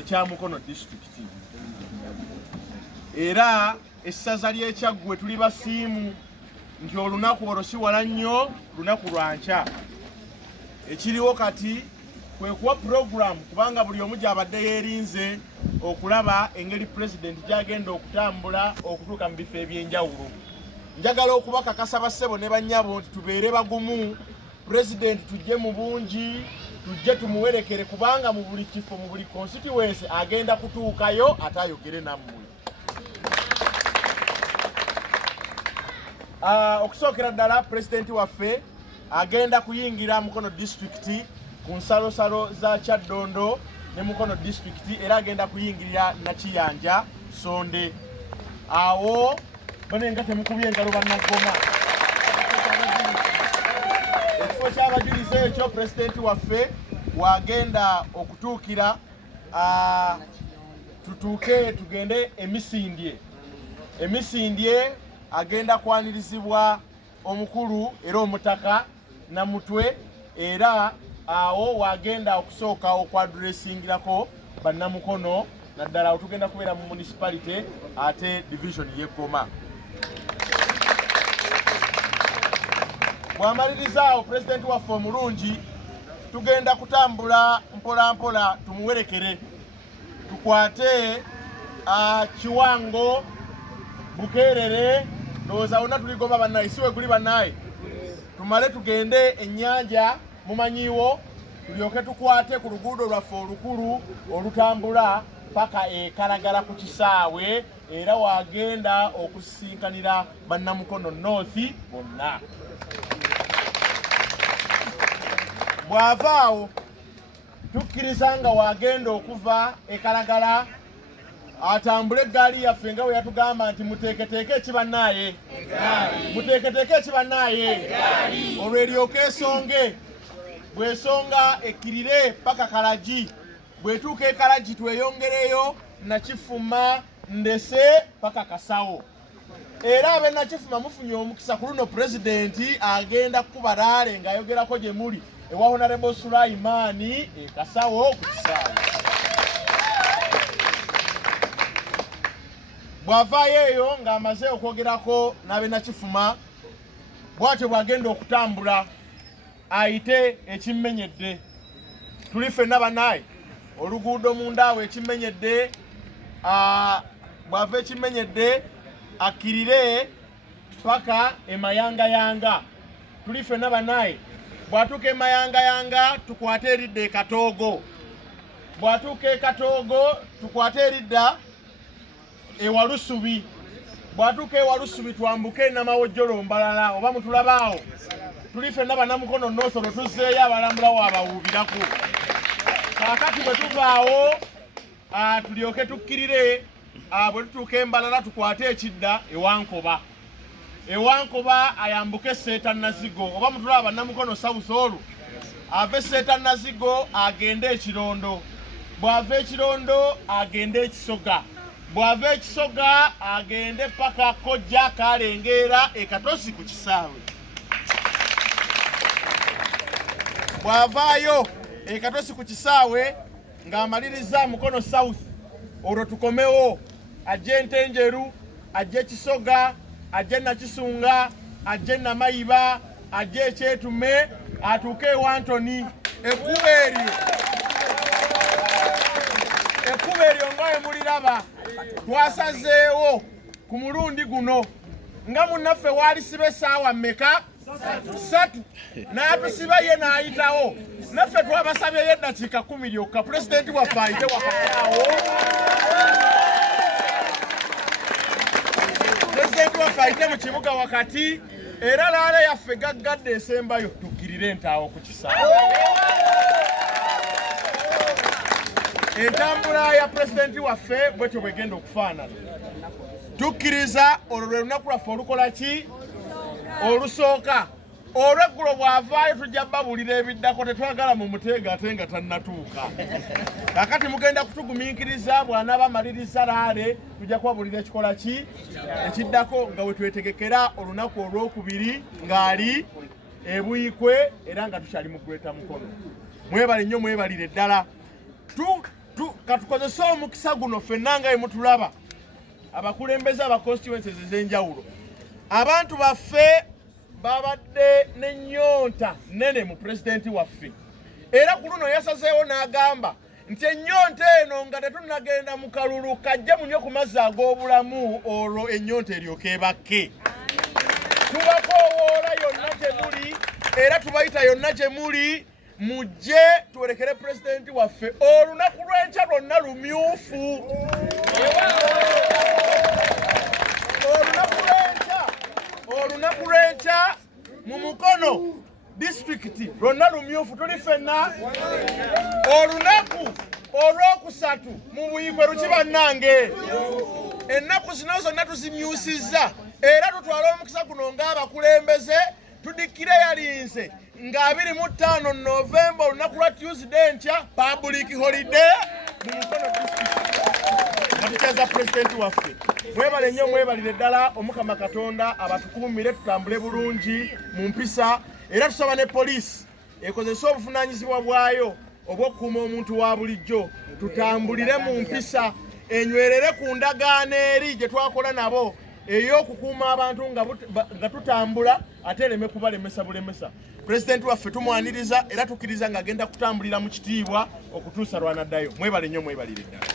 ekya Mukono district. Era essaza ly'Ekyaggwe tuli basiimu nti olunaku olwo si wala nnyo, lunaku lwa nkya. Ekiriwo kati kwe kuwa program kubanga buli omu gy'abadde yeerinze okulaba engeri pulezidenti gy'agenda okutambula okutuuka mu bifo eby'enjawulo. Njagala okubakakasa bassebo ne bannyabo nti tubeere bagumu, pulezidenti tujje mu bungi, tujje tumuwerekere kubanga mu buli kifo mu buli constituency agenda kutuukayo ate ayogere nammwe. Okusookera ddala pulezidenti waffe agenda kuyingira Mukono district ku nsalosalo za Kyaddondo ne Mukono district era agenda kuyingirira Nakiyanja Sonde. Awo banenga temukubye engalo bannagoma. Ekifo ky'abajulizi ekyo pulezidenti waffe wagenda okutuukira tutuuke tugende emisindye. Emisindye agenda kwanirizibwa omukulu era omutaka Namutwe era awo wagenda okusooka okwadressingirako bannamukono naddala tugenda kubeera mu municipality ate division y'Eggoma. Bw'amaliriza pulezidenti waffe omulungi tugenda kutambula mpola mpola tumuwerekere tukwate Kiwango Bukeerere ndowooza wonna tuligoma bannaye siwe guli bannaye tumale tugende ennyanja mumanyiwo tulyoke tukwate ku luguudo lwaffe olukulu olutambula paka Kalagala ku kisaawe era wagenda okusinkanira bannamukono North bonna. Bw'avaawo tukkiriza nga wagenda okuva Kalagala atambule eggaali yaffe nga bwe yatugamba nti muteeketeeke ekibannaye, muteeketeeke ekibannaye olwo eryoke esonge, bw'esonga ekkirire paka Kalagi, bw'etuuka Kalagi tweyongereyo Nakifuma Ndese paka Kasawo. Era ab'e Nakifuma mufunye omukisa ku luno pulezidenti agenda kubalaale ng'ayogerako gye muli ewa Honorable Sulaiman Kasawo ku kisaawe. Bw'avaayo eyo ng'amaze okwogerako n'ab'e Nakifuma bw'atyo bw'agenda okutambula ayite ekimmenyedde. Tuli ffenna bannaye oluguudo munda awo ekimmenyedde, bw'ava ekimmenyedde akkirire paka Mayangayanga. Tuli ffenna bannaye bw'atuuka Mayangayanga tukwate eridda Katoogo, bw'atuuka Katoogo tukwate eridda Walusubi, bw'atuuka Walusubi twambuke Namawojjolo Mbalala oba mutulabaawo. Tuli ffenna bannamukono North olwo tuzzeeyo abalambulawo abawuubirako. Kaakati bwe tuvaawo tulyoke tukkirire bwe tutuuka Mbalala tukwate ekidda Wankoba. Wankoba ayambuke Seeta Nazigo oba mutulaba bannamukono South olwo ave Seeta Nazigo agende Ekirondo, bw'ava Ekirondo agende Ekisoga, bw'ava Ekisoga agende paka Kojja Kalengeera Katosi ku kisaawe. Bw'avaayo Katosi ku kisaawe ng'amaliriza Mukono South olwo tukomewo ajje Ntenjeru, ajje Kisoga, ajje Nakisunga, ajje Namayiba, ajje Ekyetume, atuuke Wantoni. Ekkubo eryo nga bwe muliraba twasazeewo ku mulundi guno nga munnaffe waalisiba essaawa mmeka? 3 n'atusiba ye n'ayitawo naffe twabasabyeyo eddakiika 10 lyokka pulezidenti waffe ayite wakataawo. Pulezidenti waffe ayite mu kibuga wakati era laale yaffe gaggadde esembayo tukkirire entaawo ku kisaawe. Entambula ya pulezidenti waffe bwetyo bwegenda okufaanana. Tukkiriza olwo lwe lunaku lwaffe olukola ki? Olusooka. Olweggulo bw'avaayo tujja babulira ebiddako tetwagala mu muteega ate nga tannatuuka. Kaakati mugenda kutugumiikiriza bw'anaaba amaliriza laale tujja kubabulira ekikola ki? Ekiddako nga we twetegekera olunaku olwokubiri ng'ali Buyikwe era nga tukyali mu Greater Mukono. Mwebale nnyo mwebalire ddala. katukozese omukisa guno ffenna nga mutulaba abakulembeze aba constituencies ez'enjawulo abantu baffe babadde n'ennyonta nene mu pulezidenti waffe era ku luno yasazeewo n'agamba nti ennyonta eno nga tetunnagenda mu kalulu kajja munywe ku mazzi ag'obulamu olwo ennyonta eryoke ebakke tubakoowoola yonna gye muli era tubayita yonna gye muli mujje tuwerekere pulezidenti waffe olunaku lw'enkya lwonna lumyufu olunaku lw'enkya mu Mukono disitulikiti lwonna lumyufu tuli ffenna olunaku olwokusatu mu Buyigwe luki bannange ennaku zino zonna tuzimyusizza era tutwale omukisa guno ng'abakulembeze tudikkire yalinze nga 25 Novemba olunaku lwa Tuesday nkya public holiday mu Mukono disitulikiti matukyeza pulezidenti waffe mwebale nnyo mwebalire ddala Omukama Katonda abatukuumire tutambule bulungi mu mpisa era tusaba ne poliisi ekozese obuvunaanyizibwa bwayo obw'okukuuma omuntu wa bulijjo tutambulire mu mpisa enywerere ku ndagaano eri gye twakola nabo ey'okukuuma abantu nga tutambula ate ereme kubalemesa bulemesa. Pulezidenti waffe tumwaniriza era tukkiriza ng'agenda kutambulira mu kitiibwa okutuusa lw'anaddayo. Mwebale nnyo mwebalire ddala.